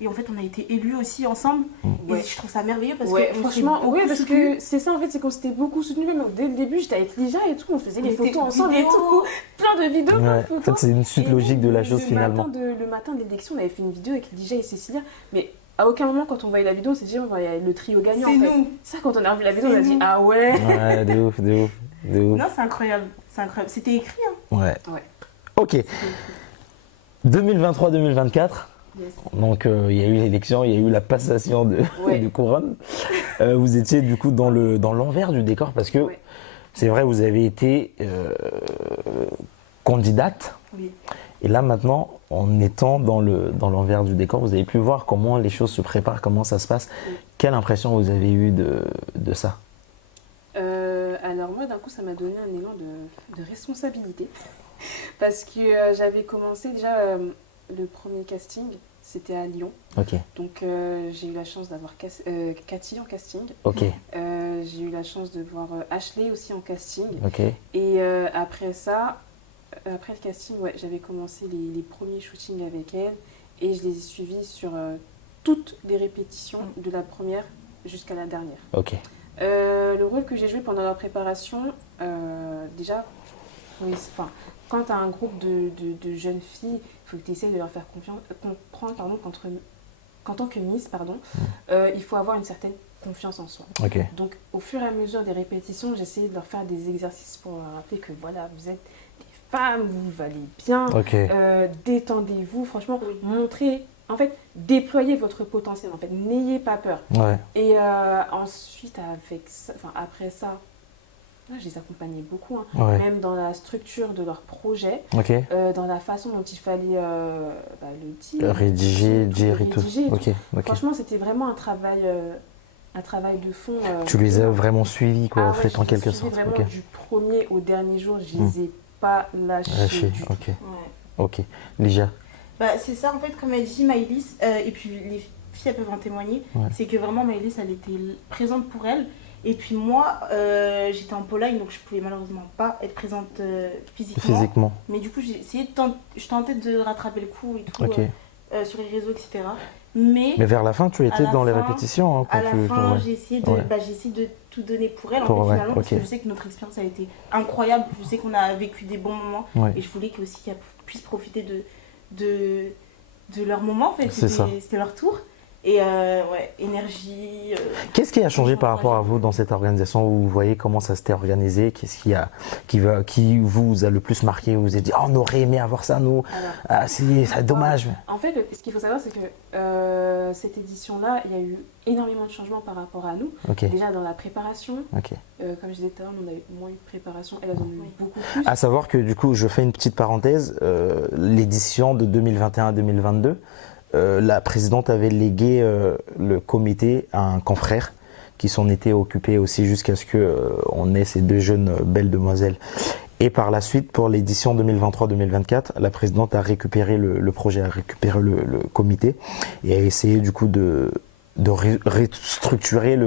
et en fait, on a été élus aussi ensemble. Ouais. Et je trouve ça merveilleux parce Ouais, que franchement, ouais, parce que c'est ça en fait, c'est qu'on s'était beaucoup soutenus. Même dès le début, j'étais avec Lija et tout, on faisait On les était photos ensemble et vidéo. tout. Plein de vidéos, plein de Ouais. En photos. fait, c'est une suite Et logique de la le chose finalement. Le matin de l'élection, on avait fait une vidéo avec Lija et Cécilia, mais à aucun moment, quand on voyait la vidéo, on s'est dit, on voyait le trio gagnant. C'est en fait. nous. Ça, quand on a revu la vidéo, on a C'est dit, nous. ah ouais. Ouais, de ouf, de ouf, de ouf. Non, c'est incroyable. C'est incroyable. C'était écrit. Hein. Ouais. Ouais. Ok. 2023-2024. Yes. Donc il y a eu l'élection, il y a eu la passation de, Ouais. de couronne. Vous étiez du coup dans l'envers du décor parce que Ouais. c'est vrai, vous avez été candidate. Oui. Et là maintenant, en étant dans l'envers du décor, vous avez pu voir comment les choses se préparent, comment ça se passe. Oui. Quelle impression vous avez eue de ça? Alors moi, d'un coup, ça m'a donné un élan de responsabilité. Parce que j'avais commencé déjà le premier casting, c'était à Lyon. Ok, Donc j'ai eu la chance d'avoir Cathy en casting. ok, J'ai eu la chance de voir Ashley aussi en casting. ok, Et après ça, après le casting, ouais, j'avais commencé les premiers shootings avec elle. Et je les ai suivis sur toutes les répétitions de la première jusqu'à la dernière. ok. Le rôle que j'ai joué pendant la préparation, déjà, enfin, quand tu as un groupe de jeunes filles, il faut que tu essayes de leur faire comprendre qu'en tant que Miss, il faut avoir une certaine confiance en soi. Ok, Donc, au fur et à mesure des répétitions, j'essayais de leur faire des exercices pour leur rappeler que voilà, vous êtes des femmes, vous valez bien, ok, détendez-vous, franchement, montrez, en fait, déployez votre potentiel, en fait, n'ayez pas peur. ouais, Et ensuite, après ça, là, je les accompagnais beaucoup, hein. ouais, Même dans la structure de leur projet, ok. dans la façon dont il fallait le dire, Rédiger, tout dire et tout. rédiger et tout. Ok, ok. Franchement, c'était vraiment un travail de fond. Tu les as vraiment suivis, quoi, Ah en ouais, fait, je en les quelque suivais sorte. vraiment Ok, du premier au dernier jour, je les ai pas lâchés lâché, du tout. ok, Ouais. ok. Lija, Bah, c'est ça en fait, comme elle dit Maëlys, et puis les filles elles peuvent en témoigner, Ouais. c'est que vraiment Maëlys elle était présente pour elle. Et puis moi, j'étais en Pologne donc je pouvais malheureusement pas être présente physiquement. physiquement, Mais du coup, j'ai essayé je tentais de rattraper le coup et tout ok. sur les réseaux, etc. Mais Mais vers la fin, tu étais la dans les fin- répétitions, hein, quand à la tu. fin, ouais. j'ai essayé, Ouais. j'ai essayé de tout donner pour elle, en Pour- fait, ouais, finalement, parce ok. que je sais que notre expérience a été incroyable. Je sais qu'on a vécu des bons moments Ouais. et je voulais aussi qu'elles puissent profiter de leur moment. En fait, C'est ça. c'était leur tour. Et ouais, énergie. Qu'est-ce qui a changé par rapport à vous dans cette organisation où vous voyez comment ça s'était organisé? Qu'est-ce qui vous a le plus marqué? Vous vous êtes dit, oh, on aurait aimé avoir ça, nous. Alors, C'est dommage. en fait, ce qu'il faut savoir, c'est que cette édition-là, il y a eu énormément de changements par rapport à nous. Ok, Déjà dans la préparation, ok. comme je disais tout à l'heure, on avait moins eu de préparation, elles en ont eu beaucoup plus. À savoir que du coup, je fais une petite parenthèse, l'édition de 2021-2022, la présidente avait légué le comité à un confrère qui s'en était occupé aussi jusqu'à ce qu'on ait ces deux jeunes belles demoiselles. Et par la suite, pour l'édition 2023-2024, la présidente a récupéré le projet, a récupéré le comité et a essayé du coup de restructurer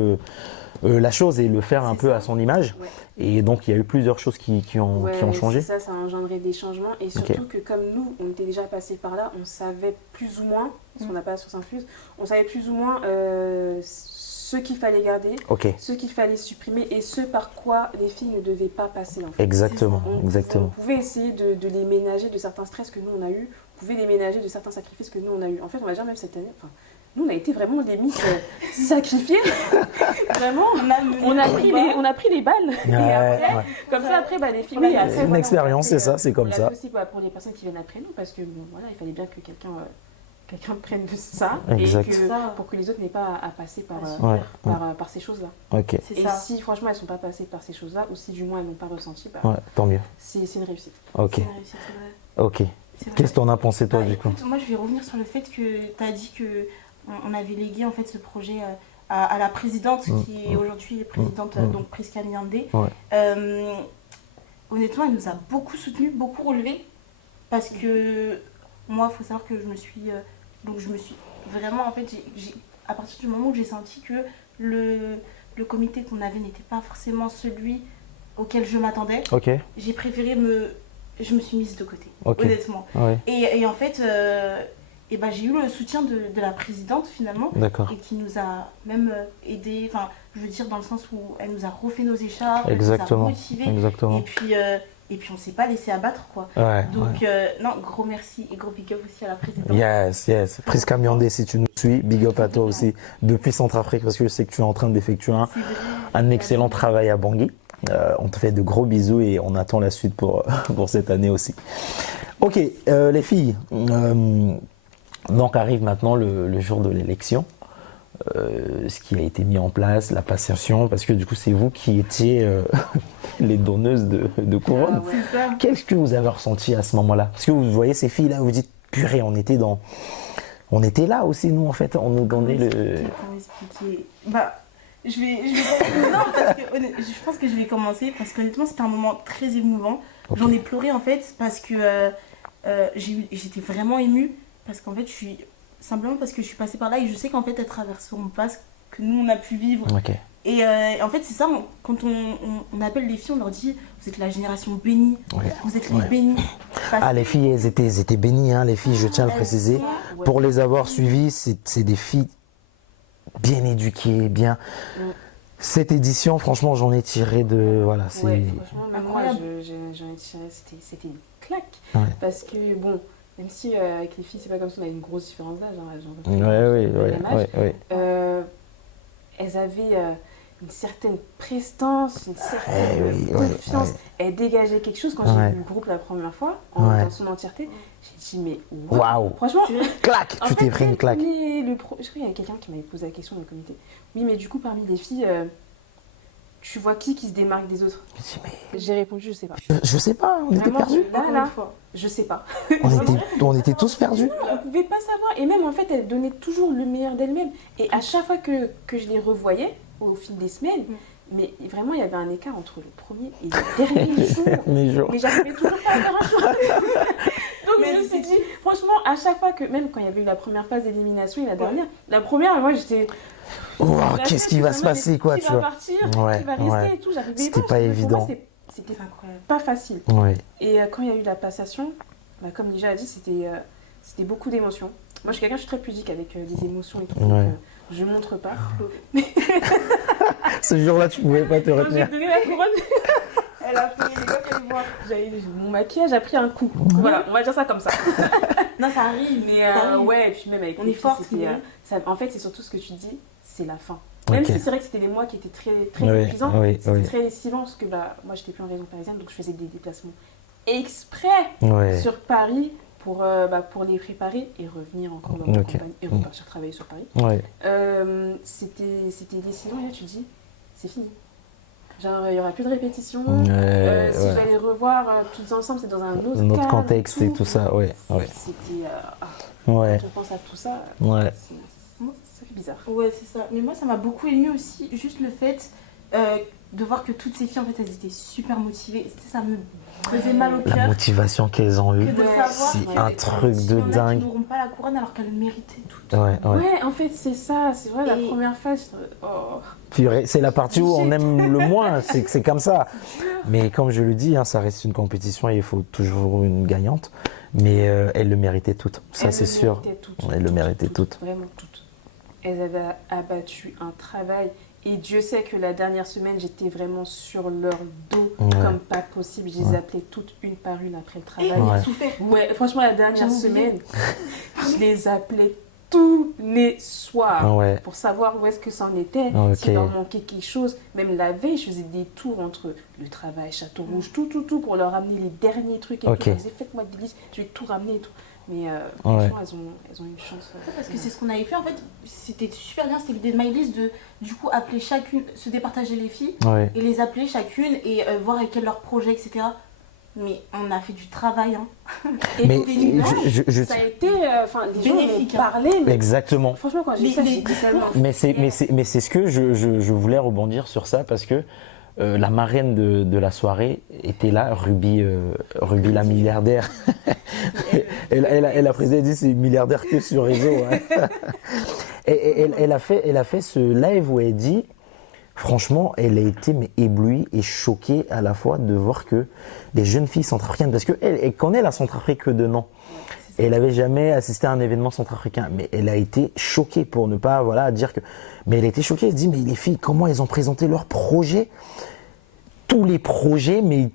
la chose et le faire un C'est peu ça. à son image. Ouais. Et donc il y a eu plusieurs choses qui ont changé. Ça a engendré des changements. Et surtout que comme nous, on était déjà passé par là, on savait plus ou moins, parce qu'on n'a pas la source infuse, on savait plus ou moins ce qu'il fallait garder, Ok, ce qu'il fallait supprimer et ce par quoi les filles ne devaient pas passer en fait. exactement, On exactement. pouvait essayer de les ménager de certains stress que nous on a eu, on pouvait les ménager de certains sacrifices que nous on a eu. En fait, on va dire même cette année, enfin, nous on a été vraiment des miss sacrifiées. Vraiment, on a pris les balles. Et Ouais, après, ouais. comme ça, après, les filles. Oui, après, c'est une voilà, expérience, c'est ça, c'est comme on l'a ça. fait aussi pour les personnes qui viennent après nous, parce que bon, voilà, il fallait bien que quelqu'un prenne de ça, Exact. et que, pour que les autres n'aient pas à passer par, Ouais, par ces choses-là. Ok, Et si franchement elles ne sont pas passées par ces choses-là, ou si du moins elles n'ont pas ressenti, bah, ouais, tant mieux. c'est une réussite. Ok, C'est une réussite, c'est vrai. ok. C'est vrai. Qu'est-ce que t'en as pensé toi Bah, du coup? écoute, moi je vais revenir sur le fait que tu as dit que on avait légué en fait ce projet à la présidente qui est aujourd'hui présidente, donc Prisca Nyandé. Ouais. Honnêtement, elle nous a beaucoup soutenus, beaucoup relevés, parce que moi, il faut savoir que je me suis vraiment, en fait, à partir du moment où j'ai senti que le comité qu'on avait n'était pas forcément celui auquel je m'attendais, Ok, j'ai préféré je me suis mise de côté, ok. honnêtement. Ouais, Et en fait, j'ai eu le soutien de la présidente finalement, d'accord. et qui nous a même aidé, enfin, je veux dire dans le sens où elle nous a refait nos écharpes, Exactement, elle nous a motivés, exactement. et puis on s'est pas laissé abattre quoi. Ouais, Donc ouais. non, gros merci et gros big up aussi à la présidente. Yes, yes. Prisca Nyandé, si tu nous suis, big up à toi aussi, depuis Centrafrique, parce que je sais que tu es en train d'effectuer C'est vrai. un excellent travail à Bangui. On te fait de gros bisous et on attend la suite pour cette année aussi. Ok, les filles, donc arrive maintenant le jour de l'élection. Ce qui a été mis en place, la passation, parce que du coup c'est vous qui étiez les donneuses de couronne. Ah ouais. C'est ça. Qu'est-ce que vous avez ressenti à ce moment-là? Parce que vous voyez ces filles-là, vous dites, purée, on était là aussi, nous, en fait, on nous donnait le... Comment expliquer? Bah, je vais non, parce que je pense que je vais commencer, parce qu'honnêtement, c'était un moment très émouvant. Ok. J'en ai pleuré, en fait, parce que j'étais vraiment émue, parce qu'en fait, simplement parce que je suis passée par là, et je sais qu'en fait, elles traverseront pas ce que nous, on a pu vivre. Ok. Et en fait, c'est ça, quand on appelle les filles, on leur dit, vous êtes la génération bénie, Ouais. vous êtes les Ouais. bénis. Parce Ah, les filles, elles étaient bénies, hein, les filles, je tiens à le Elles préciser. sont- Ouais. Pour les avoir suivies, c'est des filles bien éduquées, bien... Mm. Cette édition, franchement, j'en ai tiré de... Voilà, c'est... Ouais, franchement, même moi, Incroyable. j'en ai tiré, c'était une claque. Ouais. Parce que, bon, même si avec les filles, c'est pas comme si on avait une grosse différence d'âge, hein, genre, Ouais, le même âge, ouais. elles avaient une certaine prestance, une certaine oui, ouais, confiance. ouais. Elles dégageaient quelque chose. Quand Ouais. j'ai vu le groupe la première fois, Ouais. dans son entièreté, j'ai dit, mais Waouh. Franchement, Clac, en tu t'es fait, pris une claque. je crois qu'il y avait quelqu'un qui m'avait posé la question dans le comité. Oui, mais du coup, parmi les filles, tu vois qui se démarque des autres? Je dis, mais J'ai répondu, je sais pas. je sais pas, on était Vraiment, perdus. là, je sais pas. On était tous perdus. On pouvait pas savoir. Et même, en fait, elle donnait toujours le meilleur d'elle-même. Et à chaque fois que je les revoyais, au fil des semaines, mais vraiment, il y avait un écart entre le premier et le dernier jour. Les jours. Mais j'arrivais toujours pas à faire un choix. Donc je me suis dit, franchement, à chaque fois que, même quand il y avait eu la première phase d'élimination et la dernière, la première, moi j'étais. Wow, qu'est-ce qui va se passer, quoi, qui tu va vois. partir, Ouais, qui va rester ouais. et tout. J'arrivais C'était pas pour moi, évident. C'était incroyable. pas facile. Ouais. Et quand il y a eu la passation, bah, comme déjà a dit, c'était beaucoup d'émotions. Moi, je suis très pudique avec les émotions et tout. Ouais. Donc, je montre pas. Ce jour-là, tu pouvais pas te Quand j'ai retenir. donné la couronne, elle a fait les gars, fallait voir. Mon maquillage a pris un coup. Voilà, on va dire ça comme ça. Non, ça arrive. Mais ça arrive. ouais, et puis même avec On les est filles, fortes, c'était, mais- en fait, c'est surtout ce que tu dis, c'est la fin. Même Ok. si c'est vrai que c'était des mois qui étaient très, très Oui, épuisants, oui, c'était oui. très silent parce que bah, moi j'étais plus en région parisienne, donc je faisais des déplacements exprès Ouais. sur Paris pour les préparer et revenir encore dans ma Ok. campagne et repartir travailler sur Paris. Ouais. C'était décevant et là tu te dis, c'est fini. Genre, il n'y aura plus de répétition. Ouais, Si ouais. je vais les revoir tous ensemble, c'est dans un autre Notre cadre, contexte et tout ça, ouais. Ouais. C'était. Ouais. Quand on pense à tout ça, Ouais. ça fait bizarre. Ouais, c'est ça. Mais moi, ça m'a beaucoup ému aussi, juste le fait de voir que toutes ces filles, en fait, elles étaient super motivées. Ça me faisait mal au La cœur. motivation qu'elles ont eue, Que de savoir c'est que un truc il y de en a dingue. qui n'auront pas la couronne alors qu'elles le méritaient toutes. Ouais. Ouais, en fait, c'est ça. C'est vrai, la Et- première phase, oh. Purée, c'est la partie où on aime le moins, c'est comme ça. Mais comme je le dis, hein, ça reste une compétition et il faut toujours une gagnante. Mais elles le méritaient toutes, ça Elles c'est le sûr. méritaient toutes, Elles le méritaient toutes. Vraiment toutes. Elles avaient abattu un travail. Et Dieu sait que la dernière semaine, j'étais vraiment sur leur dos Ouais. comme pas possible. Je les appelais toutes une par une après le Et travail. on a Ouais. souffert. Ouais, franchement, la dernière J'ai oublié. semaine, je les appelais tous les soirs Ouais. pour savoir où est-ce que ça en était, Ok. s'il leur manquait quelque chose. Même la veille, je faisais des tours entre le travail, Château Rouge, tout, pour leur amener les derniers trucs. Et Ok. tout. Je disais, faites-moi des listes, je vais tout ramener et tout. Mais franchement, elles ont une chance. Parce que c'est ce qu'on avait fait, en fait, c'était super bien, c'était l'idée de MyList de, du coup, appeler chacune, se départager les filles, Ouais. et les appeler chacune, et voir avec elles leur projet, etc. Mais on a fait du travail, hein. Et Mais au final, je- ça a été, enfin, les gens Bénéfique, m'ont parlé, mais Exactement. franchement, quand j'ai Mais vu ça, les- j'ai dit tellement. Mais c'est ce que je voulais rebondir sur ça parce que la marraine de la soirée était là, Ruby la milliardaire. elle a présenté, c'est milliardaire que sur réseau. Hein. Et elle a fait ce live où elle dit, franchement, elle a été éblouie et choquée à la fois de voir que les jeunes filles centrafricaines, parce qu'elle connaît la Centrafrique de nom. Elle n'avait jamais assisté à un événement centrafricain, mais elle a été choquée pour ne pas dire que. Mais elle a été choquée, elle se dit, mais les filles, comment elles ont présenté leurs projets, tous les projets, mais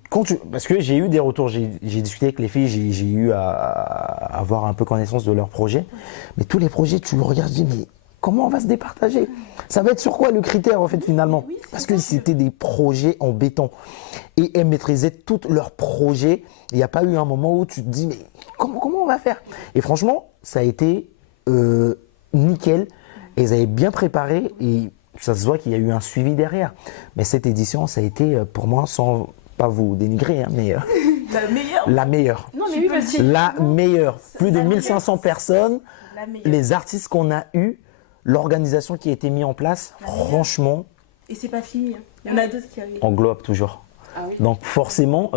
parce que j'ai eu des retours, j'ai discuté avec les filles, j'ai eu à avoir un peu connaissance de leurs projets, mais tous les projets, tu le regardes, tu dis, mais comment on va se départager? Ça va être sur quoi le critère en fait finalement? Oui, Parce que c'était des projets en béton et elles maîtrisaient tous leurs projets. Il n'y a pas eu un moment où tu te dis, mais comment on va faire? Et franchement, ça a été nickel. Et elles avaient bien préparé et ça se voit qu'il y a eu un suivi derrière. Mais cette édition, ça a été pour moi, sans pas vous dénigrer, hein, mais La meilleure. la meilleure. Non, mais Tu oui, peux parce le que La meilleure. Plus de la 1500 personnes, La meilleure. les artistes qu'on a eus, l'organisation qui a été mise en place, La meilleure. franchement, Et c'est pas fini, hein. Il y en a d'autres qui arrivent. on globe toujours. Ah oui. Donc forcément,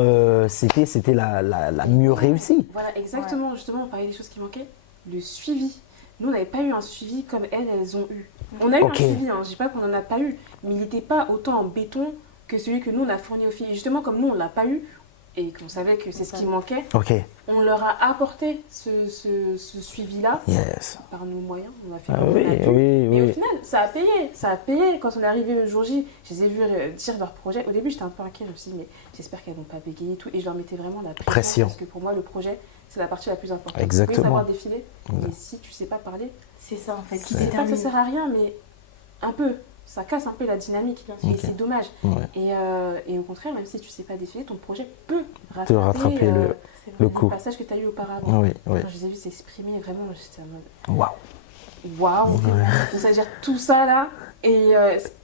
c'était la mieux réussie. Voilà, exactement. Justement, on parlait des choses qui manquaient. Le suivi. Nous, on n'avait pas eu un suivi comme elles ont eu. On a eu Ok. un suivi, hein. Je dis pas qu'on n'en a pas eu, mais il n'était pas autant en béton que celui que nous, on a fourni aux filles. Et justement, comme nous, on ne l'a pas eu, et qu'on savait que c'est ce qui manquait, Ok, on leur a apporté ce suivi-là yes. par nos moyens. On a fait Ah comme oui, on a pu. oui, Et au oui. final, ça a payé. Ça a payé. Quand on est arrivé le jour J, je les ai vus dire leur projet. Au début, j'étais un peu inquiète. Je me suis dit, mais j'espère qu'elles vont pas bégayer et tout. Et je leur mettais vraiment la Pression. Parce que pour moi, le projet, c'est la partie la plus importante. Exactement. Tu peux savoir défiler, mais si tu sais pas parler, C'est ça en fait qui C'est- c'est pas que ça détermine. sert à rien, mais un peu. Ça casse un peu la dynamique. Et Ok. c'est dommage. Ouais. Et au contraire, même si tu sais pas défiler, ton projet peut Te rattraper le C'est vrai. coup. passage que tu as eu auparavant. Oui, oui. Quand je les ai vus s'exprimer, vraiment, j'étais en mode Waouh. waouh! Ouais. Donc, ça veut dire tout ça là. Et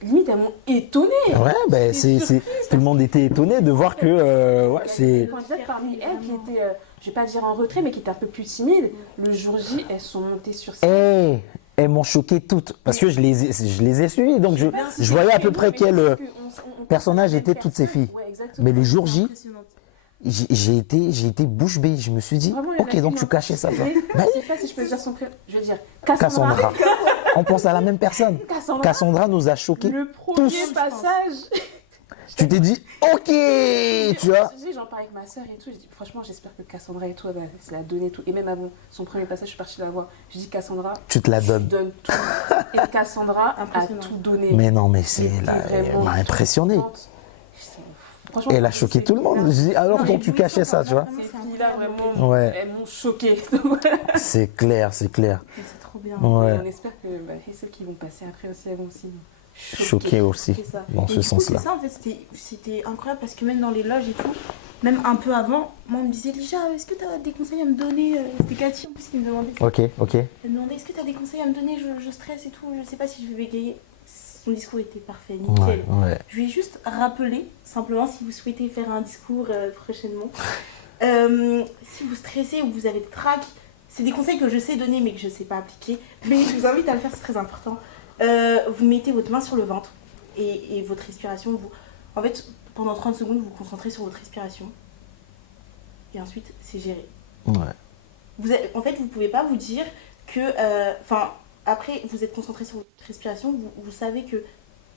limite, elles m'ont étonnée. Ouais, ben tout le monde était étonné de voir que ouais, Il y a c'est une candidate parmi elles qui était, je vais pas dire en retrait, mais qui était un peu plus timide. Le jour J, elles sont montées sur scène. elles m'ont choqué toutes parce que je les ai suivies donc je voyais à peu près quel personnage étaient toutes ces filles. Ouais, exactement. Mais le jour J, Impressionnante. j'ai été bouche bée. Je me suis dit, Vraiment, il y en a ok, une, donc tu hein. cachais ça. Toi. Mais Ben, je sais pas si je peux dire son prénom. Je veux dire Cassandra. Cassandra. On pense à la même personne. Cassandra. Cassandra nous a choqués. Le premier tous. passage. Tu t'es dit, ok, tu vois. J'en parlais avec ma soeur et tout. Je dis, franchement, j'espère que Cassandra et tout, elle se l'a donné tout. Et même avant son premier passage, je suis partie la voir. Je dis, Cassandra, Tu te la je donnes. donne tout. Et Cassandra a Impressionnant. tout donné. Mais non, mais J'étais elle vraiment m'a impressionné. contente. Franchement, Elle a choqué tout le monde. Je dis, alors Non, donc mais tu oui, cachais ça, tu vois. Ces filles-là, vraiment, Ouais. elles m'ont choquée. C'est clair, c'est clair. Mais c'est trop bien. Ouais. On espère que et celles qui vont passer après aussi, elles vont aussi Choqué aussi, C'est ça. dans Et ce du coup, sens-là. C'est ça en fait, c'était incroyable parce que même dans les loges et tout, même un peu avant, moi on me disait Lija, est-ce que tu as des conseils à me donner? C'était Cathy en plus qui me demandait ça. Ok, ok. Elle me demandait est-ce que tu as des conseils à me donner, je stresse et tout, je sais pas si je vais bégayer. Son discours était parfait, nickel. Ouais, ouais. Je vais juste rappeler, simplement, si vous souhaitez faire un discours prochainement, si vous stressez ou vous avez des tracs, c'est des conseils que je sais donner mais que je ne sais pas appliquer. Mais je vous invite à le faire, c'est très important. Vous mettez votre main sur le ventre et votre respiration. En fait, pendant 30 secondes, vous vous concentrez sur votre respiration. Et ensuite, c'est géré. Ouais. En fait, vous ne pouvez pas vous dire que... après, vous êtes concentré sur votre respiration, vous savez que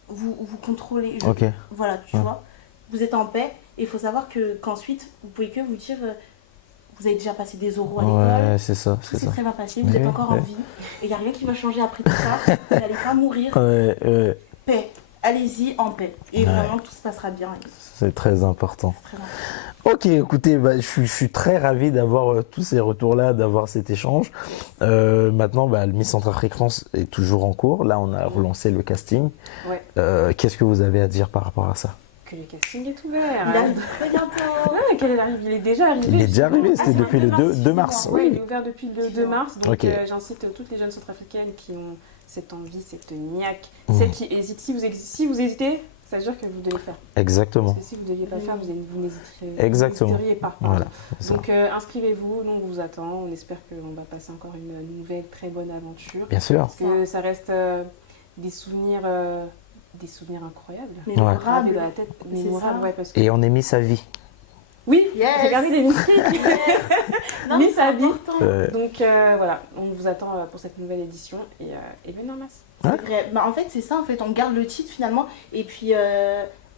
vous contrôlez. Ok. Voilà, tu vois. Vous êtes en paix. Et il faut savoir qu'ensuite, vous pouvez que vous dire... vous avez déjà passé des oraux à l'école. Ouais, c'est ça, Tout c'est s'est ça. très bien passé. Vous êtes encore en vie. Et il n'y a rien qui va changer après tout ça. Vous n'allez pas mourir. Ouais, Paix. Allez-y en paix. Et vraiment, tout se passera bien. c'est très important. C'est très important. Ok, écoutez, je suis très ravi d'avoir tous ces retours-là, d'avoir cet échange. Maintenant, le Miss Centrafrique France est toujours en cours. Là, on a relancé le casting. Ouais. Qu'est-ce que vous avez à dire par rapport à ça? Que le casting est ouvert. Il arrive très bientôt. Ouais, qu'il arrive. Il est déjà arrivé. Il est déjà arrivé, c'était c'est depuis le 2 mars. Oui, il Oui. est ouvert depuis le 2 mars. Donc, Ok. j'incite toutes les jeunes centrafricaines qui ont cette envie, cette niaque, Mmh. celles qui hésitent. Si vous hésitez, ça veut dire que vous devez le faire. Exactement. Parce que si vous ne deviez pas le faire, vous n'hésiterez Exactement. n'hésiteriez pas. Voilà. c'est ça. Donc inscrivez-vous, nous on vous attend. On espère qu'on va passer encore une nouvelle très bonne aventure. Bien sûr. Parce que ça reste des souvenirs incroyables. Mémorable. Gravés dans la tête, C'est mémorables, ça. ouais, parce que... Et on est mis sa vie. Oui, Yes. regardez les mythiques. Non, Miss c'est Abby. important. Donc voilà, on vous attend pour cette nouvelle édition et venez en masse. C'est vrai. En fait, c'est ça. En fait, on garde le titre finalement. Et puis,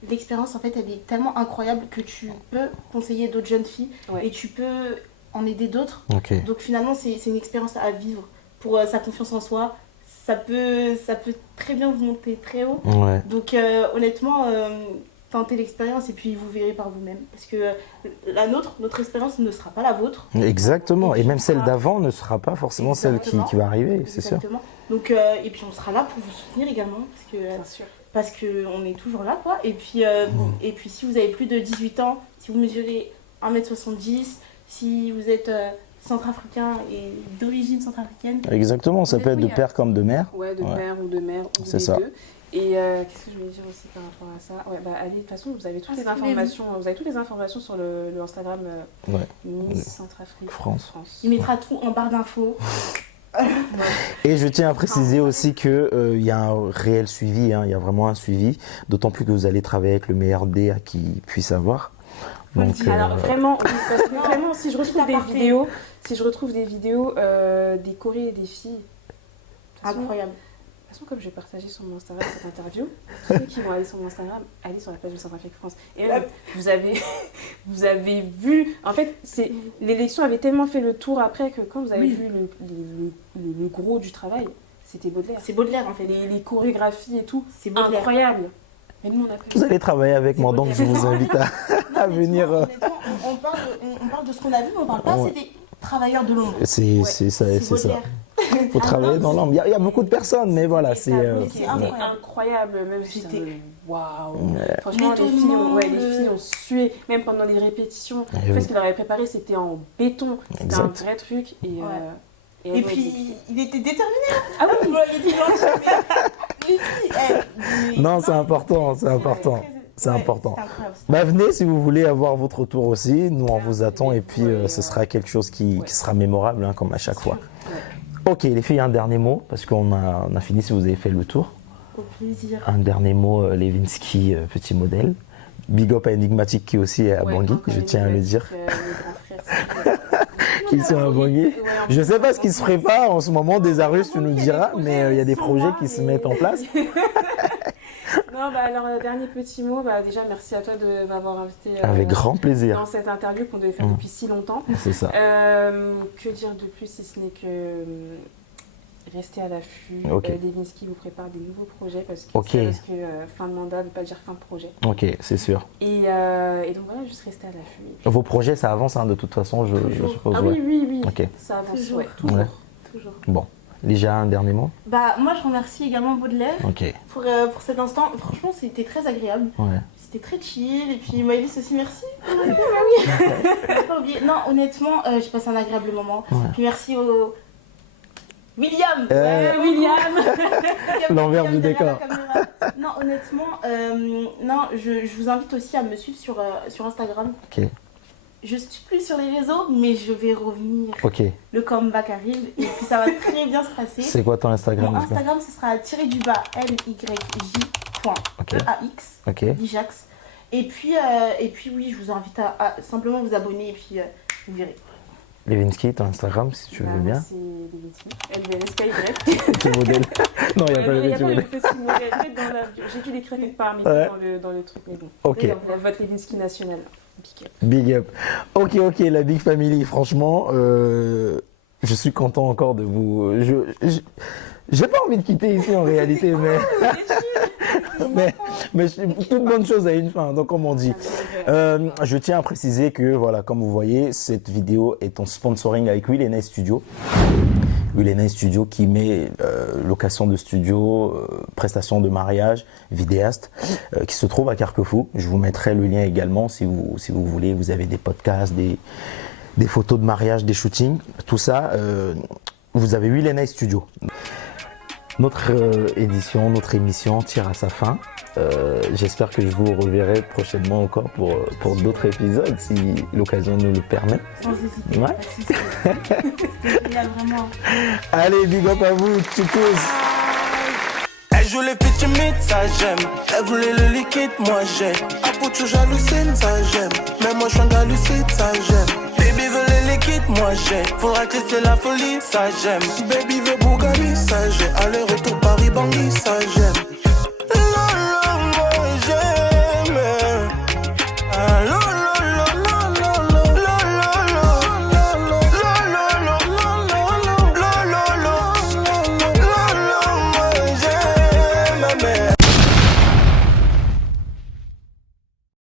l'expérience, en fait, elle est tellement incroyable que tu peux conseiller d'autres jeunes filles Ouais. et tu peux en aider d'autres. Ok. Donc, finalement, c'est une expérience à vivre pour sa confiance en soi. Ça peut très bien vous monter très haut. Ouais. Donc, honnêtement, tentez l'expérience et puis vous verrez par vous-même. Parce que notre expérience ne sera pas la vôtre. Exactement. Et même celle d'avant ne sera pas forcément celle qui va arriver, c'est sûr. Exactement. Donc, et puis, on sera là pour vous soutenir également. Bien sûr. Parce qu'on est toujours là, quoi. Et puis, si vous avez plus de 18 ans, si vous mesurez 1m70, si vous êtes centrafricain et d'origine centrafricaine. Exactement, ça peut être de père comme de mère. Ouais, de père ou de mère ou C'est des ça. deux. Et qu'est-ce que je voulais dire aussi par rapport à ça? Ouais, allez, de toute façon, vous avez toutes les informations sur le Instagram Ouais. Miss Centrafrique France. Il mettra tout en barre d'infos. Et je tiens à préciser aussi qu'il y a un réel suivi, il y a vraiment un suivi, d'autant plus que vous allez travailler avec le meilleur DA qui puisse avoir. Donc, Alors vraiment, oui, parce que vraiment, si je retrouve des vidéos des Corées et des filles, de toute façon, Incroyable. de toute façon, comme je vais partager sur mon Instagram cette interview, ceux qui vont aller sur mon Instagram, allez sur la page de Centrafrique France. Et là, vous avez vu, en fait, l'élection avait tellement fait le tour après que quand vous avez vu le gros du travail, c'était Baudelaire. C'est Baudelaire, en fait. Les chorégraphies et tout, C'est Baudelaire. incroyable. Et nous, on a vous allez travailler avec moi, donc je vous invite à venir. Honnêtement, on parle de ce qu'on a vu, mais on parle pas assez des travailleurs de l'ombre. C'est ça. Baudelaire. Il faut travailler dans l'ombre. Il y a beaucoup de personnes, mais voilà, c'est. C'est incroyable. incroyable, même J'étais- waouh. Franchement, les filles ont sué, même pendant les répétitions. En fait, ce qu'il leur avait préparé, c'était en béton. C'était un Exact. vrai truc. Et puis, il était déterminé. Ah oui, Vous voyez des gens qui- les filles, Non, c'est important, c'est important. C'est important. Venez si vous voulez avoir votre tour aussi. Nous, on vous attend et puis ce sera quelque chose qui sera mémorable, comme à chaque fois. Ok, les filles, un dernier mot, parce qu'on a fini si vous avez fait le tour. Au plaisir. Un dernier mot, Levinsky, petit modèle. Big up à Enigmatique qui aussi est à Bangui, je tiens à le dire. Qu'ils sont à Bangui. Je ne sais pas ce qui se prépare en ce moment, des Arus, tu nous diras, mais il y a des projets qui se mettent en place. Non, alors, dernier petit mot, déjà merci à toi de m'avoir invité Avec grand plaisir. dans cette interview qu'on devait faire depuis si longtemps. C'est ça. Que dire de plus si ce n'est que restez à l'affût. Ok. Levinsky vous prépare des nouveaux projets parce que, Ok. fin de mandat ne veut pas dire fin de projet. Ok, c'est sûr. Et donc voilà, juste rester à l'affût. Vos projets, ça avance de toute façon, je suppose. Ah ouais. oui, Ok. ça avance, Toujours. ouais, toujours. Ouais. Toujours. Bon, déjà un dernier mot. Moi, je remercie également Baudelaire Ok. pour cet instant. Franchement, c'était très agréable. Ouais. C'était très chill. Et puis, Maëlys aussi, merci. Pas oublié. Non, honnêtement, j'ai passé un agréable moment. Ouais. Puis merci au William. William. L'envers du derrière la décor. caméra. Non, honnêtement, je vous invite aussi à me suivre sur Instagram. Ok. Je suis plus sur les réseaux, mais je vais revenir. Ok. Le comeback arrive et puis ça va très bien se passer. C'est quoi ton Instagram Mon du coup Instagram, ce sera _LYJ Ok. AX, Ok. Dijax. Et puis oui, je vous invite à simplement vous abonner et puis vous verrez. Levinsky, ton Instagram, si tu veux bien. C'est Levinsky. LVNSKY. Petit modèle. Non, il n'y a pas Il le y a petit pas le modèle. petit modèle dans la... J'ai dû l'écrire quelque part, mais Ouais. dans le truc, mais bon. Ok. La vote Levinsky nationale. Big up. Big up. Ok, la Big Family, franchement, je suis content encore de vous. J'ai pas envie de quitter ici en réalité, mais toute bonne chose a une fin, donc comme on dit. Je tiens à préciser que, voilà, comme vous voyez, cette vidéo est en sponsoring avec Will Nice Studio. Will Nice Studio qui met location de studio, prestation de mariage, vidéaste, qui se trouve à Carquefou. Je vous mettrai le lien également si vous voulez. Vous avez des podcasts, des photos de mariage, des shootings, tout ça. Vous avez Will Nice Studio. Notre édition, notre émission tire à sa fin. J'espère que je vous reverrai prochainement encore pour d'autres épisodes, si l'occasion nous le permet. Sans hésiter. Ouais. Pas de souci. C'était génial, vraiment. Allez, big up à vous, tchoukouz. Elle joue les petits mythes, ça j'aime. Elle voulait le liquide, moi j'aime. Apouchou j'hallucine, ça j'aime. Mais moi je suis un gars lucide, ça j'aime. Baby veut les liquides, moi j'aime. Faudra que c'est la folie, ça j'aime. Baby veut Bugatti, ça j'aime. Aller-retour Paris-Bangui, ça j'aime.